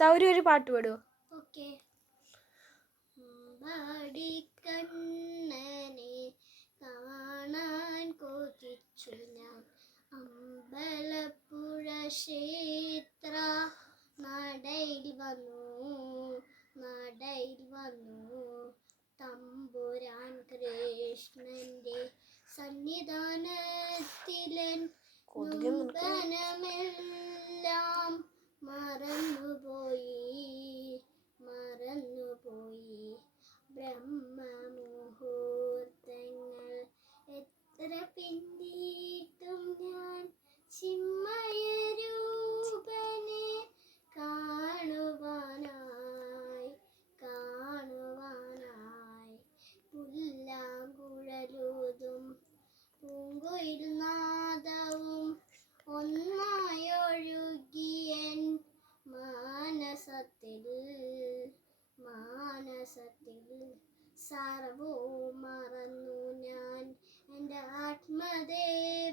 സൗരി ഒരു പാട്ട് പാടുമോ? ഓക്കെ. അമ്പാടിക്കണ്ണനെ കാണാൻ കൊതിച്ചു ഞാൻ അമ്പലപ്പുഴ ക്ഷേത്ര നടയിൽ വന്നു തമ്പുരാൻ കൃഷ്ണന്റെ സന്നിധാനത്തിലൻ നൂതനമെല്ലാം മറന്നുപോയി ബ്രഹ്മമുഹൂർത്തങ്ങൾ എത്ര പിന്നിട്ടും ഞാൻ ചിന്മയരൂപനെ കാണുവാനായി പുല്ലാങ്കുഴലൂതും പൂങ്കുയിൽ നാദവും ഒന്നായൊഴുകിയൻ മാനസത്തിൽ സർവവും മറന്നു ഞാൻ എൻ്റെ ആത്മദേവനെ